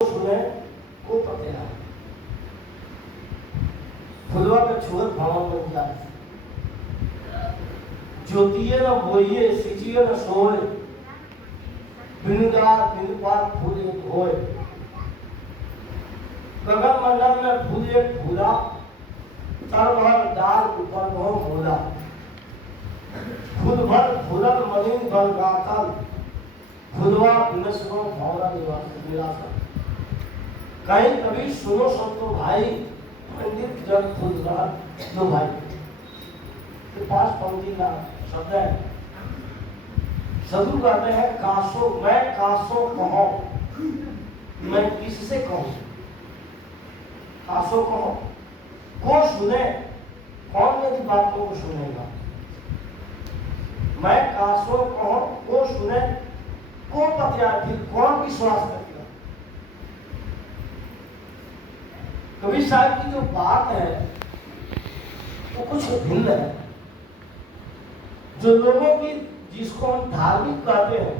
सुने को पते ना फुलवा पे छुअत भवन बन जाए ज्योतिये न बोइये सिचिये न सोए बिनुदार बिनुपात फूल एक होए गगन मंडल में फूल एक फूला तरभर डाल ऊपर हो मोला फूल भर फूलन मलिन भर गाथल फुलवा बिनसनो भौरा निवास कहीं कभी सुनो संतो भाई पंडित जन खुद रहा दो भाई के पास पंक्ति का शब्द है। सदु कहते हैं कासो मैं कासो कहो मैं किससे कहूं कासो कहो को सुने कौन मेरी बातों को सुनेगा मैं कासो कहो को सुने को पत्यार्थी कौन विश्वास करेगा। कबीर साहब की जो बात है वो कुछ भिन्न है। जो लोगों की जिसको हम धार्मिक कहते हैं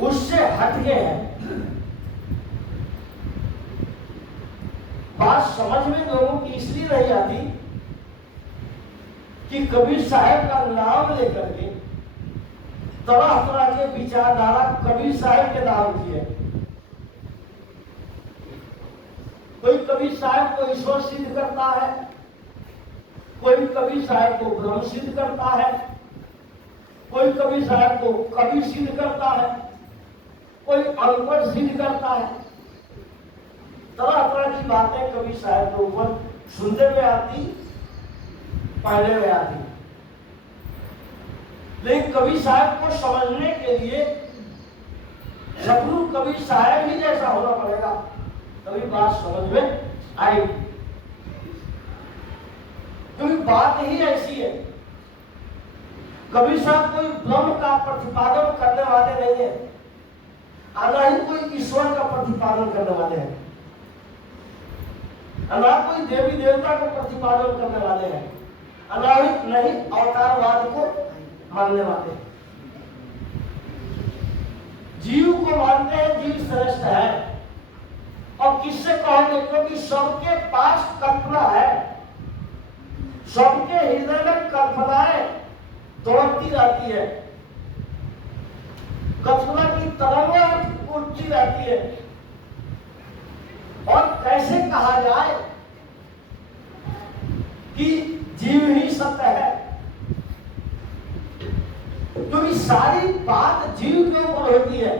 उससे हटके है। बात समझ में लोगों की इसलिए नहीं आती कि कबीर साहब का नाम लेकर के तरह तरह के विचारधारा कबीर साहब के नाम की है। कोई कबीर साहब को ईश्वर सिद्ध करता है, कोई कबीर साहब को ब्रह्म सिद्ध करता है, कोई कबीर साहब को कबीर सिद्ध करता है, कोई अनपढ़ सिद्ध करता है। तरह तरह की बातें कबीर साहब के ऊपर सुनने में आती, पढ़ने में आती। लेकिन कबीर साहब को समझने के लिए सदगुरु कबीर साहब ही जैसा होना पड़ेगा तभी बात समझ में आएगी। क्योंकि बात ही ऐसी है। कबीर साहब कोई ब्रह्म का प्रतिपादन करने वाले नहीं है, ना ही कोई ईश्वर का प्रतिपादन करने वाले हैं, ना कोई देवी देवता को प्रतिपादन करने वाले हैं, ना ही नहीं अवतारवाद को मानने वाले हैं। जीव को मानते हैं जीव श्रेष्ठ है। और किससे कहोगे? क्योंकि सबके पास कल्पना है, सबके हृदय में कल्पनाएं दौड़ती रहती है, कल्पना की तरंगें उठती रहती है। और कैसे कहा जाए कि जीव ही सत्य है? क्योंकि सारी बात जीव के ऊपर होती है।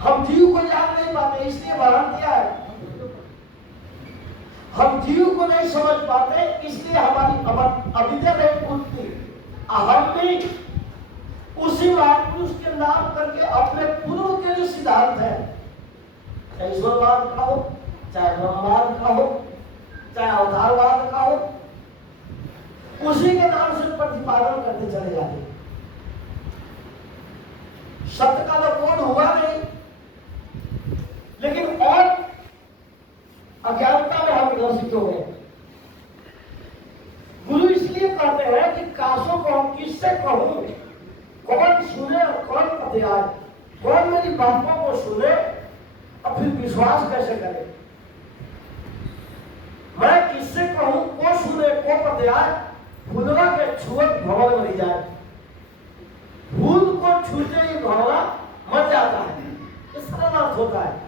हम जीव को जान नहीं पाते, इसलिए वर्णन किया है। हम जीव को नहीं समझ पाते, इसलिए हमारी अविद्या नहीं फूटती। हम भी उसी महापुरुष के नाम करके अपने पूर्व के जो सिद्धांत है, चाहे ईश्वरवाद का हो, चाहे ब्रह्मवाद का हो, चाहे अवतारवाद का हो, उसी के नाम से प्रतिपादन करते चले जाते। सत्य का तो बोध हुआ नहीं, लेकिन और अज्ञानता में हम ग्रसित हो गए। गुरु इसलिए कहते हैं कि कासों को हम किससे कहूं, कौन सुने और कौन पतियाए, कौन मेरी बातों को सुने और फिर विश्वास कैसे करे। मैं किससे कहूं, को सुने को पतियाए, फूलवा के छुअत भवन मर जाए। फूल को छूते ही भंवरा मर जाता है। इसका अर्थ होता है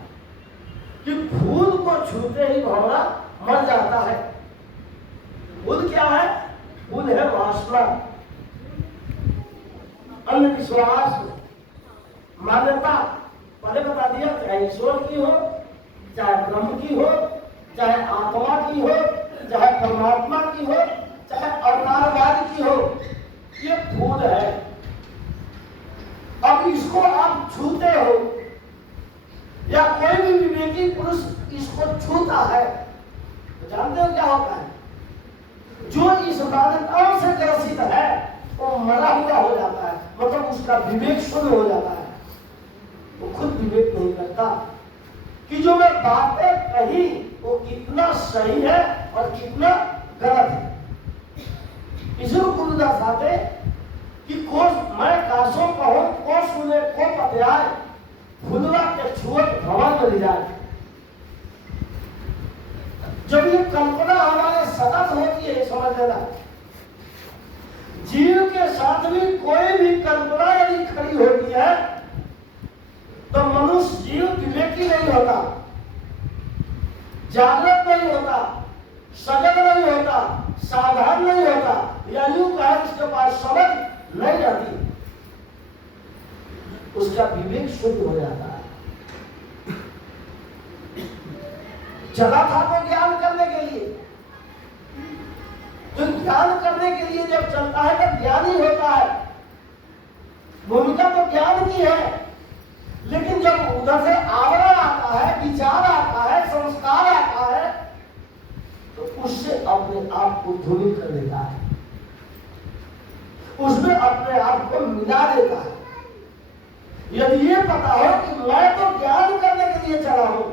कि फूल को छूते ही भंवरा मर जाता है। फूल क्या है? फूल है वासना, अंधविश्वास, मान्यता। पहले बता दिया, चाहे ईश्वर की हो, चाहे ब्रह्म की हो, चाहे आत्मा की हो, चाहे परमात्मा की हो, चाहे अवतारवाद की हो, ये फूल है। अब इसको आप छूते हो या कोई भी विवेकी पुरुष इसको छूता है तो जानते हो क्या होता है? जो इस मान्यताओं से ग्रसित है वो मरा हुआ हो जाता है, मतलब उसका विवेक शून्य हो जाता है। वो खुद विवेक नहीं करता कि जो मैं बातें कही वो कितना सही है और कितना गलत है। इसको गुरुदास आते कि को मैं कासों कहूं, को सुने को पत्याए, फुलवा के छुअत भवन में ले जाए। जब ये कल्पना हमारे सतत होती है, समझ लेना, जीव के साथ भी कोई भी कल्पना यदि खड़ी होती है तो मनुष्य जीव विवेकी नहीं होता, जागृत नहीं होता, सजग नहीं होता, सावधान नहीं होता, या यूं कहा उसके पास समझ नहीं रहती, उसका विवेक शुद्ध हो जाता है। जगा था तो ज्ञान करने के लिए, तो ज्ञान करने के लिए जब चलता है तब ज्ञान ही होता है। भूमिका तो ज्ञान की है, लेकिन जब उधर से आवरण आता है, विचार आता है, संस्कार आता है, तो उससे अपने आप को ध्वनित कर देता है, उसमें अपने आप को मिला देता है। यदि ये पता हो कि मैं तो ज्ञान करने के लिए चला हूं,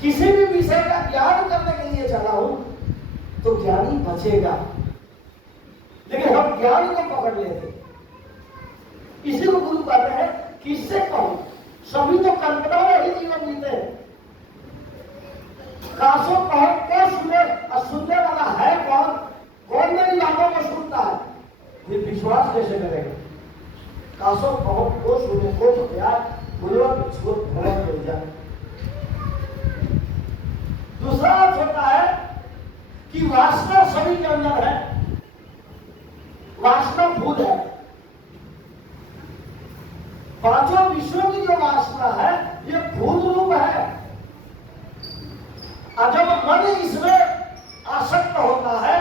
किसी भी विषय का ज्ञान करने के लिए चला हूं, तो ज्ञानी बचेगा। लेकिन हम ज्ञान को पकड़ लेते, इसी को गुरु कहते हैं। किससे कहूं, सभी तो कल्पना में ही जीवन जीते हैं। कासो कहो को सुने, और सुनने वाला है कौन? कौन मेरी बातों को सुनता है, फिर विश्वास कैसे करेगा? कासो कहो को सुने को तो यार गुरुओं को छोड़ भवन मिल जाए। दूसरा अर्थ होता है कि वासना सभी के अंदर है, वासना भूत है। पांचों विषयों की जो वासना है ये भूत रूप है, और जब मन इसमें आसक्त होता है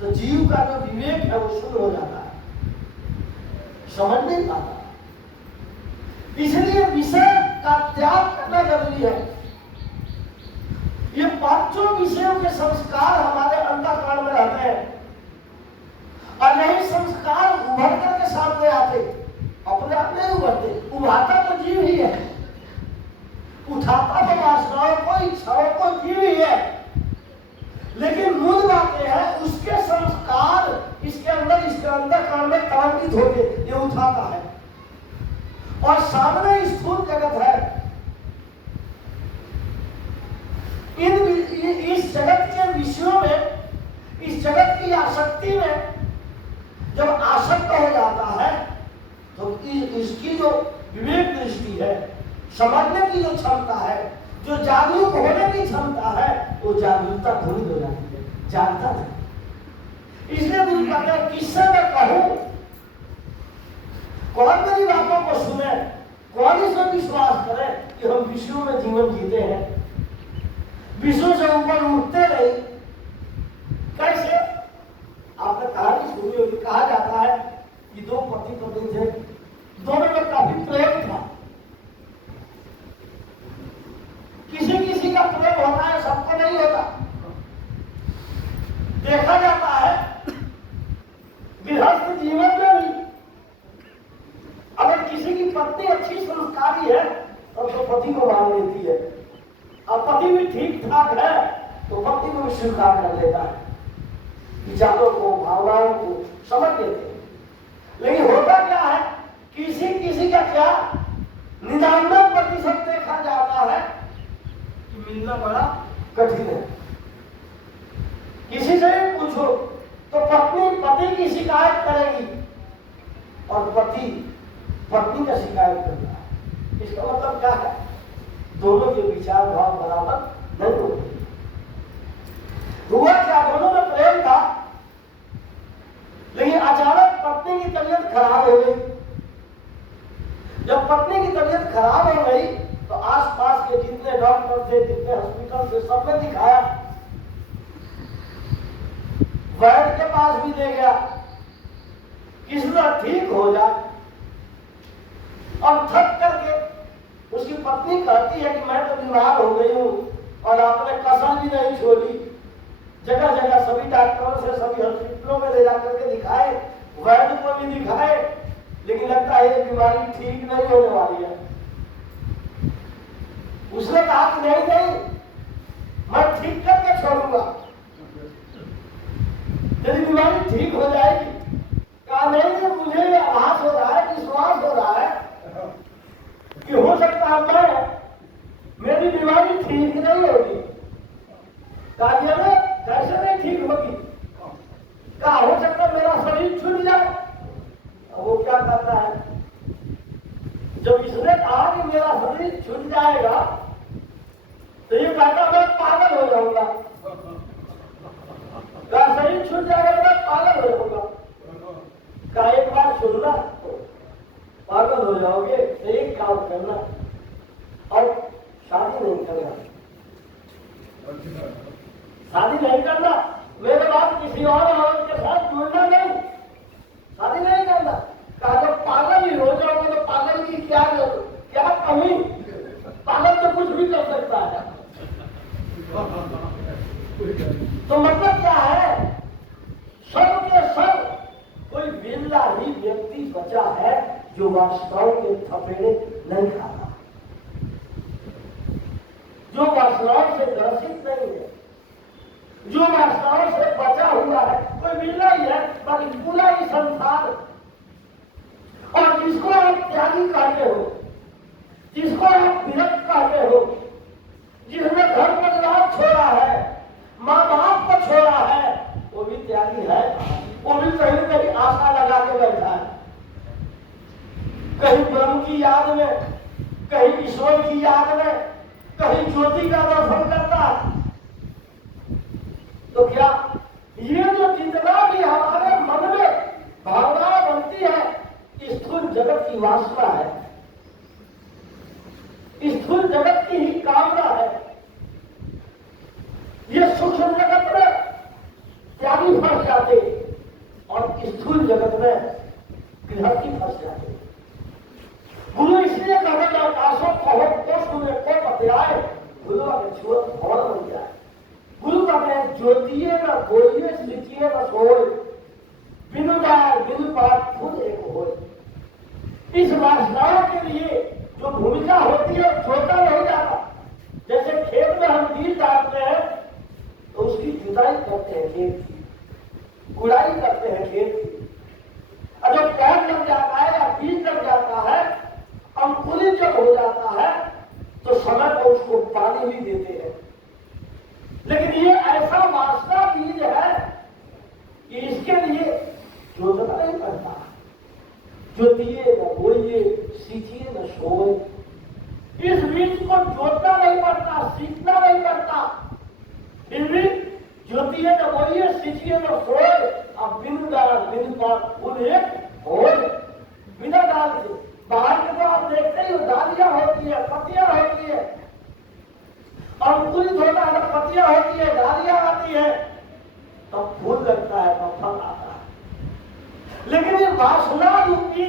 तो जीव का जो विवेक है वो शुद्ध हो जाता है, समझ नहीं पाता। इसलिए विषय का त्याग करना जरूरी है। ये पांचों विषयों के संस्कार हमारे अंतःकरण में रहते हैं, और यही संस्कार उभर करके सामने आते, अपने आप नहीं उभरते। उभारता तो जीव ही है, उठाता तो वासनाओं को, इच्छाओं को जीव ही है, लेकिन मूल बातें हैं उसके संस्कार इसके अंदर में तांडित होके ये उठाता है, और सामने स्थूल जगत है। इस जगत के विषयों में, इस जगत की आसक्ति में जब आसक्त हो जाता है तो इसकी जो विवेक दृष्टि है, समझने की जो क्षमता है, जो जागरूक होने की क्षमता है, वो जागरूकता थोड़ी हो जाती है, जानता नहीं। इसलिए गुरु कहते हैं किससे मैं कहूं, कौन मेरी बातों को सुने, कौन इसमें विश्वास करे कि हम विषयों में जीवन जीते हैं, विषयों से ऊपर उठते नहीं। कैसे? आपने कहानी सुनी होगी, कहा जाता है कि दो पति पत्नी थे, दोनों में काफी प्रेम था। किसी किसी का प्रेम होता है, सबको नहीं होता। देखा जाता है गृहस्थ जीवन में भी अगर किसी की पत्नी अच्छी संस्कारी है तो पति को मान लेती है, और पति भी ठीक ठाक है तो पति को भी स्वीकार कर लेता है, विचारों को, भावनाओं को समझ लेते हैं। लेकिन होता क्या है, किसी किसी का क्या 99% देखा जाता है कि मिलना बड़ा कठिन है। किसी से भी पूछो तो पत्नी पति की शिकायत करेगी और पति पत्नी का शिकायत करता है। इसका मतलब क्या है, दोनों के विचार भाव बराबर नहीं होते। हुआ क्या, दोनों में प्रेम था, लेकिन अचानक पत्नी की तबीयत खराब हो गई। जब पत्नी की तबीयत खराब हो गई तो आसपास के जितने डॉक्टर थे, जितने हॉस्पिटल थे, सबने दिखाया, वैद्य के पास भी दे गया, किसी तरह ठीक हो जाए। और थक करके उसकी पत्नी कहती है कि मैं तो बीमार हो गई हूं, और आपने कसर भी नहीं छोड़ी, जगह जगह सभी डॉक्टरों से, सभी हॉस्पिटलों में ले जाकर के दिखाए, वैद्य को भी दिखाए, लेकिन लगता है ये बीमारी ठीक नहीं होने वाली है। उसने कहा कि नहीं नहीं, मैं ठीक करके छोड़ूंगा, यदि बीमारी ठीक हो जाएगी, कहा नहीं, मुझे आभास हो रहा है, विश्वास हो रहा है कि हो सकता है मेरी बीमारी ठीक नहीं होगी। कहा कैसे नहीं ठीक होगी? कहा हो सकता है मेरा शरीर छूट जाए। अब वो क्या करता है, जब इसने कहा कि मेरा शरीर छूट जाएगा तो ये कहता मैं पागल हो जाऊंगा। कहा शरीर छूट जाएगा तो मैं पागल हो जाऊंगा। कहा एक बार सुनना, पागल हो जाओगे तो एक काम करना और शादी नहीं करना। शादी नहीं करना, मेरे बाद किसी और औरत के साथ जुड़ना नहीं, शादी नहीं करना। कहा जब पागल ही हो जाओगे तो पागल की क्या कमी? पागल तो कुछ भी कर सकता है। तो मतलब क्या है, सब के सब कोई बिरला ही व्यक्ति बचा है जो वासनाओं के थपेड़े नहीं खाता, जो वासनाओं से ग्रसित नहीं है, जो वासनाओं से बचा हुआ है, कोई बिरला ही है। बाकी पूरा ही संसार, और जिसको आप त्यागी कहते हो, जिसको आप विरक्त कहते हो, जिसने घर परिवार छोड़ा है, माँ बाप को छोड़ा है, वो भी त्यागी है। वो भी कहीं कहीं आशा लगा के बैठा है, कहीं ब्रह्म की याद में, कहीं ईश्वर की याद में, कहीं ज्योति का दर्शन करता है। तो क्या ये जो जितना भी हमारे मन में भावना बनती है, स्थूल जगत की वासना है, स्थूल जगत की ही कामना है। ये सूक्ष्म जगत में त्यागी फंस जाते और स्थूल जगत में गृहस्थी फंस जाते। गुरु इसलिए कहते आकाशों को बतलाए, गुरु छुअत भवन बन जाए। गुरु कहते हैं ज्योतिये न कोई स्थितिये न सोए, बिनु दार बिनु पात खुद एक होए। इस वासनाओं के लिए जो भूमिका होती है छोटा नहीं जाता। जैसे खेत में हम बीज डालते हैं तो उसकी जुताई करते हैं, खेत की गुड़ाई करते हैं, खेत की। और जब पौध लग जाता है या बीज लग जाता है, अंकुरित जब हो जाता है तो समय पर उसको पानी भी देते हैं। लेकिन ये ऐसा वासना बीज है कि इसके लिए जोतना नहीं पड़ता। जोतिए न बोइए, सींचिए न सोए। इस बीज को जोतना नहीं पड़ता, सींचना नहीं पड़ता, फिर भी ज्योतिए न बोइए, सींचिए न सोए। अब बिनु डाल बिनु पात खुद एक होए। बिना डाल के बाहर के तो आप देखते ही हो, डालियां होती है, पत्तियां होती है, अंकुरित होता है, पत्तियां होती है, डालियां आती है, तब फूल लगता है, तब फल आता है। लेकिन ये वासना रूपी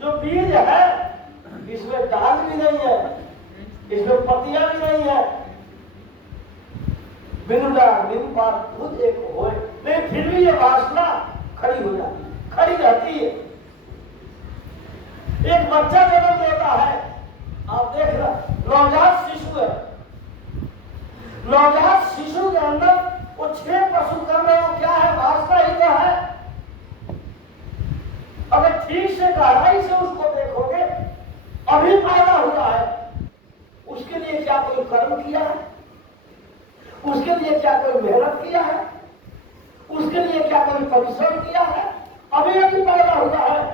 जो बीज है, इसमें डाल भी नहीं है, इसमें पत्तियां भी नहीं है। बिनु डाल बिनु पात खुद एक होए। लेकिन फिर भी ये वासना खड़ी हो जाती है, खड़ी रहती है। एक बच्चा जन्म लेता है, आप देख रहे, नवजात शिशु है, नवजात शिशु के अंदर वो 6 पशु कर रहे हो, क्या है? वासना ही तो है। अगर ठीक से गहराई से उसको देखोगे, अभी पैदा हुआ है, उसके लिए क्या कोई कर्म किया है? उसके लिए क्या कोई मेहनत किया है? उसके लिए क्या कोई परिश्रम किया है? अभी अभी पैदा हुआ है,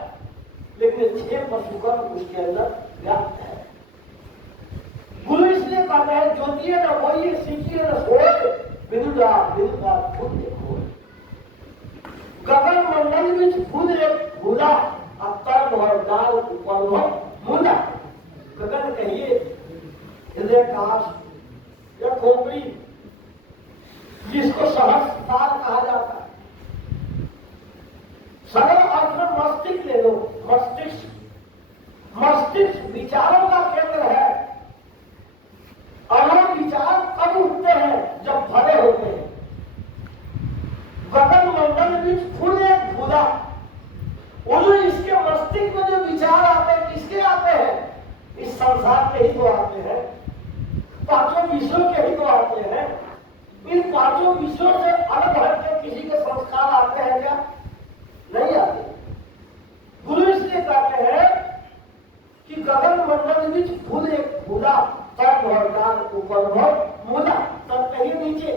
लेकिन 6 पशु कर्म उसके अंदर व्याप्त है। गुरु इसलिए कहते हैं ज्योतिये न बोइए, सींचिए न सोए, बिनु डाल बिनु पात खुद एक होए। गगन मंडल में खुद एक भूला, अतर और डाल ऊपर मूला। गगन कहिए, हृदयाकाश या खोपड़ी, जिसको सहस्त्रार कहा जाता है। सरल अर्थ में मस्तिष्क ले लो, मस्तिष्क। मस्तिष्क विचारों का केंद्र है, और विचार कब उठते हैं? जब भरे होते हैं। गगन मंडल में फूल एक भूला, वो जो इसके मस्तिष्क में जो विचार आते हैं, किसके आते हैं? इस संसार के ही तो आते हैं, पांचों विषयों के ही तो आते हैं। इन पांचों विषयों से अलग हट के किसी के संस्कार आते हैं क्या? नहीं आते। गुरु इसलिए कहते हैं कि गगन मंडल बीच फूल एक फूला तब भरदान ऊपर भर मूला, तब कहीं नीचे,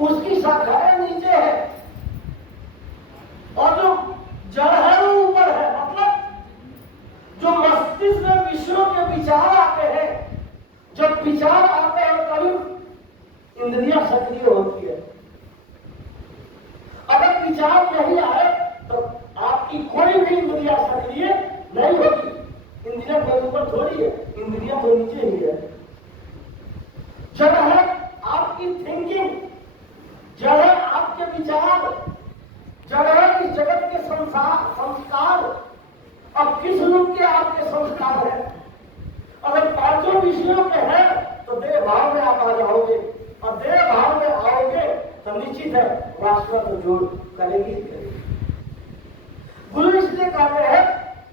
उसकी शाखाएं नीचे है और जो जड़ है वो ऊपर है। मतलब जो मस्तिष्क में विषयों के विचार आते हैं, जब विचार आते हैं तभी इंद्रियां सक्रिय होती है। अगर विचार नहीं आए तो आपकी कोई भी इंद्रिया सक्रिय नहीं होगी। इंद्रिया के ऊपर थोड़ी है, इंद्रिया तो नीचे ही है। जड़ है आपकी थिंकिंग, जड़ है आपके विचार, जड़ है इस जगत के संस्कार। अब किस रूप के आपके संस्कार है? अगर पांचों विषयों के हैं तो देह भाव में आप आ जाओगे, और देह भाव में आओगे तो निश्चित है वासना तो जोड़ करेगी ही करेगी। गुरु इसलिए कहते हैं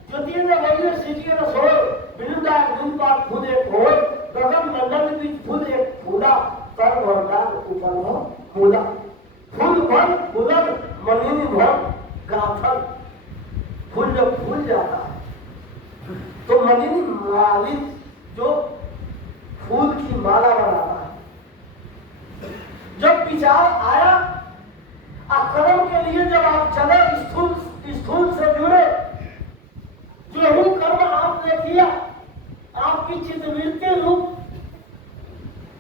ज्योति ने वही सिटी न सोए बिरुदा गुणपात फूल एक होए गगन मंडल बीच फूल एक फूला तर वरदान ऊपर फूला फूल भर फूलन मलिनी भर गाथल। फूल जब फूल जाता है तो मलिनी मालिन जो फूल की माला बनाता है। जब विचार आया कर्म के लिए जब आप चले, स्थूल से जुड़े, जो ही कर्म आपने किया आपकी चित्तवृत्ति रूप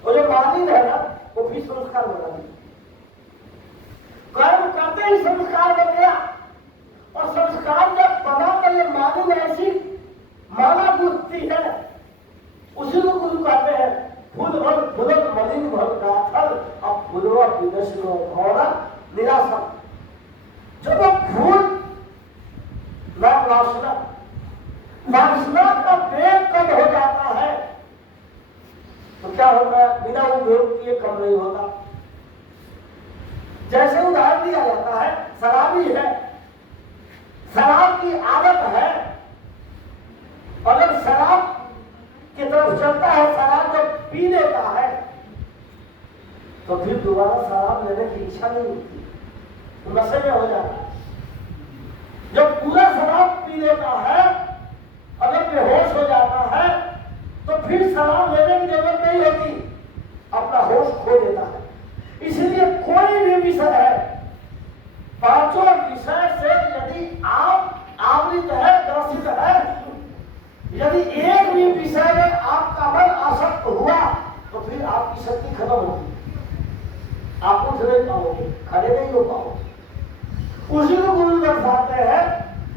वो जो मालिन है ना वो भी संस्कार बना दिया। कर्म करते ही संस्कार बन गया, और संस्कार जब बना तो ये मालिन ऐसी माला गुजती है, उसी को गुरु कहते हैं फूल भर फूलन मलिन भर गाथल अब फूलवा विदस्नो भौरा निराशा। जब वो फूल वासना वासना का वेग कम हो जाता है तो क्या होता है? बिना उपयोग किए कम नहीं होता। जैसे उदाहरण दिया जाता है, शराबी है, शराब की आदत है, अगर शराब की तरफ चलता है, शराब जब पी लेता है तो फिर दोबारा शराब लेने की इच्छा नहीं होती, तो नशे में हो जाता है। जब पूरा शराब पी लेता है, अगर बेहोश हो जाता है तो फिर शराब लेने की जरूरत नहीं होती, अपना होश खो देता है। इसलिए कोई भी विषय है, पांचों विषय से यदि आप आवृत है, ग्रसित है, यदि एक भी विषय में आपका मन आसक्त हुआ तो फिर आपकी शक्ति खत्म होगी, आप उठ नहीं पाओगे, खड़े नहीं हो पाओगे। उसी को गुरु दर्शाते हैं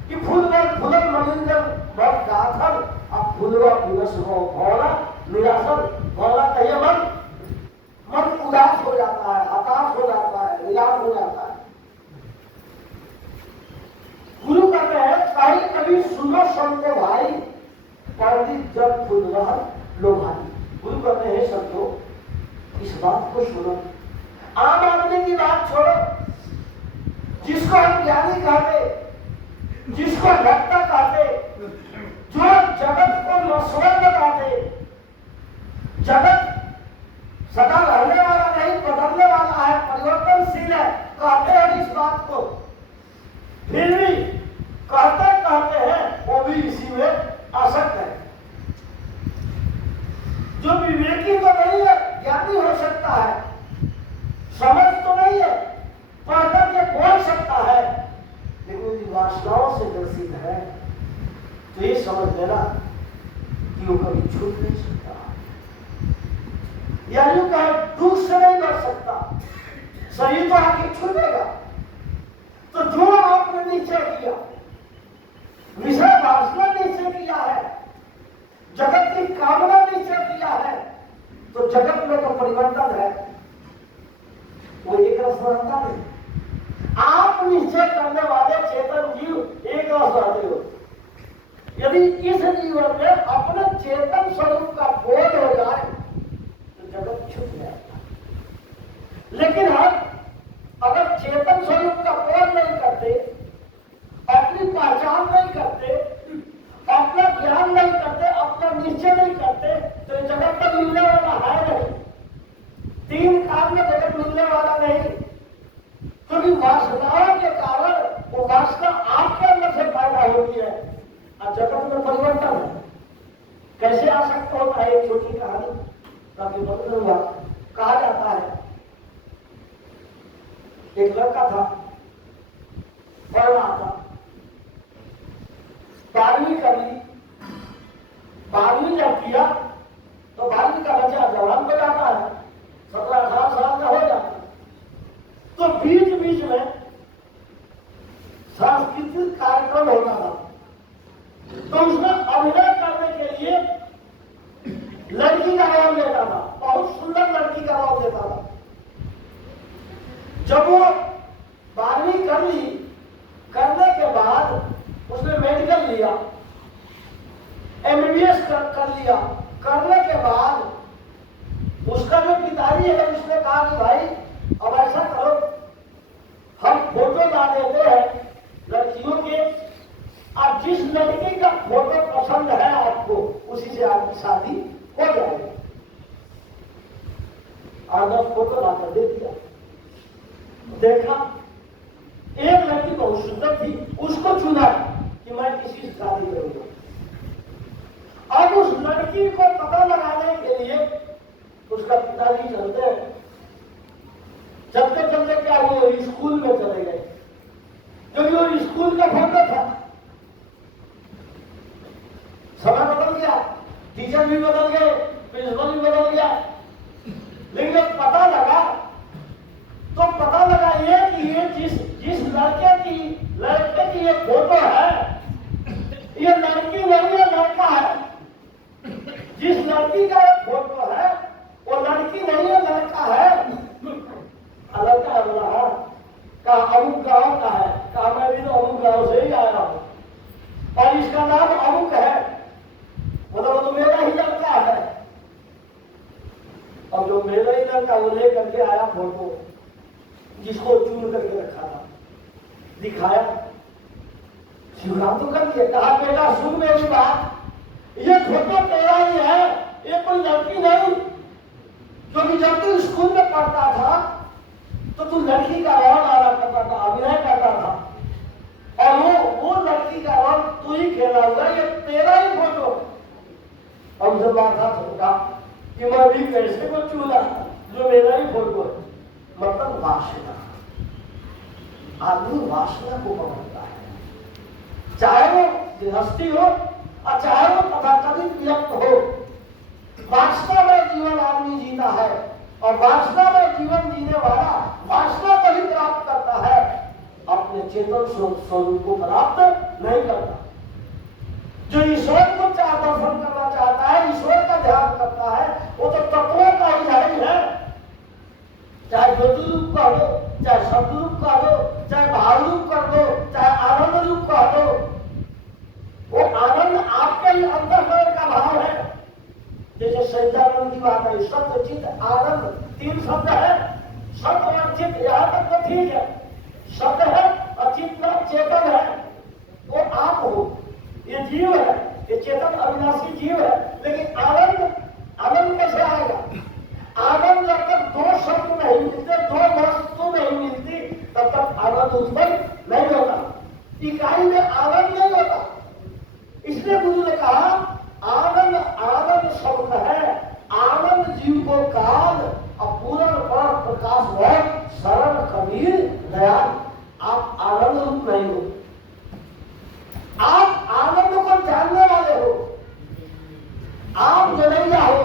कि फूलवन फूलन मलिंदर बहुत गाथल अब फूलवा विवश हो भौला निराशल। भौला कहिए मन उदास हो जाता है, हताश हो जाता है, निराश हो जाता है। गुरु कहते हैं कहीं कभी सुनो संतो भाई पंडित जब फूल रहा लो भाई। गुरु कहते हैं संतो इस बात को सुनो, आम आदमी की बात छोड़ो, जिसको हम ज्ञानी कहते, जिसको वक्ता कहते, जो जगत को नश्वर बताते, जगत सदा रहने वाला नहीं बदलने वाला है, परिवर्तनशील है, कहते हैं इस बात को, फिर भी कहते हैं वो भी इसी में आसक्त है। जो विवेकी तो नहीं है, ज्ञानी हो सकता है, समझ तो नहीं है, पढ़ करके बोल सकता है, लेकिन वासनाओं से ग्रसित है तो ये समझ लेना कि वो कभी छूट नहीं सकता, या यूं कहे दुख से नहीं बच सकता। शरीर तो आखिर छूटेगा। तो जो आपने निश्चय किया, विषय वासना निश्चय किया है, जगत की कामना निश्चय किया है, तो जगत में तो परिवर्तन है, वो एक रस रहता नहीं। आप निश्चय करने वाले चेतन जीव एक रस रहते हो। यदि इस जीवन में अपने चेतन स्वरूप का बोध हो जाए तो जगत छूट जाएगा। लेकिन हम अगर चेतन स्वरूप का बोध नहीं करते, अपनी पहचान नहीं करते, अपना ज्ञान नहीं करते, अपना निश्चय नहीं करते, तो जगत तो मिलने वाला है नहीं। तीन काम में जगत मिलने वाला नहीं, क्योंकि वासनाओं के कारण वो वासना आपके अंदर से पैदा होती है और जगत में परिवर्तन है। कैसे आ सकता होता है? एक छोटी कहानी ताकि बदलूंगा। कहा जाता है एक लड़का था, पढ़ रहा था, 12वीं कर ली। 12वीं जब किया तो 12वीं का बच्चा जवान हो जाता है, 17-18 साल का हो जाता है। तो बीच बीच में सांस्कृतिक कार्यक्रम होता था, तो उसमें अभिनय करने के लिए लड़की का रोल लेता था, बहुत सुंदर लड़की का रोल लेता था। जब वो 12वीं कर ली, करने के बाद उसने मेडिकल लिया, MBBS कर लिया। करने के बाद उसका जो पिताजी है उसने कहा कि भाई अब ऐसा करो, हम फोटो ला देते हैं लड़कियों के, अब जिस लड़की का फोटो पसंद है आपको उसी से आपकी शादी हो जाएगी। 8-10 फोटो लाकर दे दिया। देखा एक लड़की बहुत सुंदर थी, उसको चुना कि मैं किसी से शादी करूंगा। अब उस लड़की को पता लगाने के लिए उसका पिताजी चलते चलते चलते क्या वो स्कूल में चले गए, क्योंकि वो स्कूल का फोटो था। समय बदल गया, टीचर भी बदल गए, प्रिंसिपल भी बदल गया, लेकिन जब पता लगा तो पता लगा ये कि ये जिस लड़के की ये फोटो है, ये लड़की नहीं है, लड़का है। जिस लड़की का ये फोटो है वो लड़की नहीं है, लड़का है। लड़का है बोला कहा अमुक गांव का है, कहा मैं भी तो अमुक गांव से ही आया हूं और इसका नाम अमुक है, मतलब वो तो मेरा ही लड़का है। और जो मेरा ही लड़का वो लेकर के आया फोटो, जिसको चुन करके रखा था, दिखाया, स्वीकार तो कर दिया। कहा बेटा सुन मेरी बात, ये फोटो तेरा ही है, ये कोई लड़की नहीं। क्योंकि जब तू स्कूल में पढ़ता था तो तू लड़की का रोल आना करता था, अभिनय करता था, और वो लड़की का रोल तू ही खेला हुआ, ये तेरा ही फोटो। और जब बात था तो कहा कि मैं भी कैसे को चुना जो मेरा ही फोटो है। मतलब वासना, आदमी वासना को पकड़ता है, चाहे वो गृहस्थी हो और चाहे वो तथाकथित व्यक्त हो। वासना में जीवन आदमी जीता है और वासना में जीवन जीने वाला वासना को ही प्राप्त करता है, अपने चेतन स्वरूप को प्राप्त नहीं करता। जो ईश्वर को दर्शन करना चाहता है, ईश्वर का ध्यान करता है, वो तो तत्वों का ही है, चाहे ज्योति रूप का हो, चाहे शब्द रूप का हो, चाहे भाव रूप कर दो, चाहे आनंद रूप का हो। वो आनंद आपके ही अंतःकरण का भाव है। जैसे सच्चिदानंद की बात है, सत्य चित्त आनंद 3 शब्द है। सत्य और चित्त यहाँ तक तो ठीक है, सत्य है और चित्त चेतन है, वो आप हो, ये जीव है, ये चेतन अविनाशी जीव है। लेकिन आनंद कैसे आएगा? आनंद जब तक 2 शब्द नहीं मिलते, 2 वस्तु नहीं मिलती, तब तक आनंद उत्पन्न नहीं होता, इकाई में आनंद नहीं होता। इसलिए गुरु ने कहा आनंद आनंद शब्द है, आनंद जीव को काल अपूर्ण पर प्रकाश है, सरल कबीर दयाल। आप आनंद रूप नहीं हो, आप आनंद को जानने वाले हो, आप जनैया हो,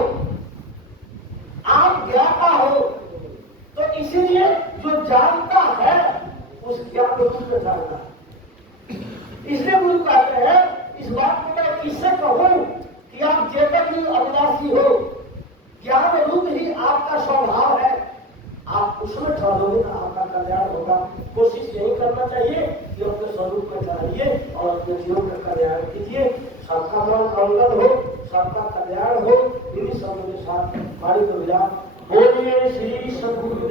आप ज्ञाता हो। तो इसीलिए जो जानता है उस ज्ञान रूप में जानता है। इसलिए गुरु कहते हैं इस बात को मैं किससे कहूं कि आप चेतन ही अविनाशी हो, ज्ञान रूप ही आपका स्वभाव है। आप उसमें ठहरोगे तो आपका कल्याण होगा। कोशिश यही करना चाहिए कि अपने स्वरूप में ठहरिए और अपने जीवन का कल्याण कीजिए। सबका मंगल हो, सबका कल्याण हो। इन्हीं शब्दों के साथ हमारी तो विराम बोलिए श्री सद्गुरु।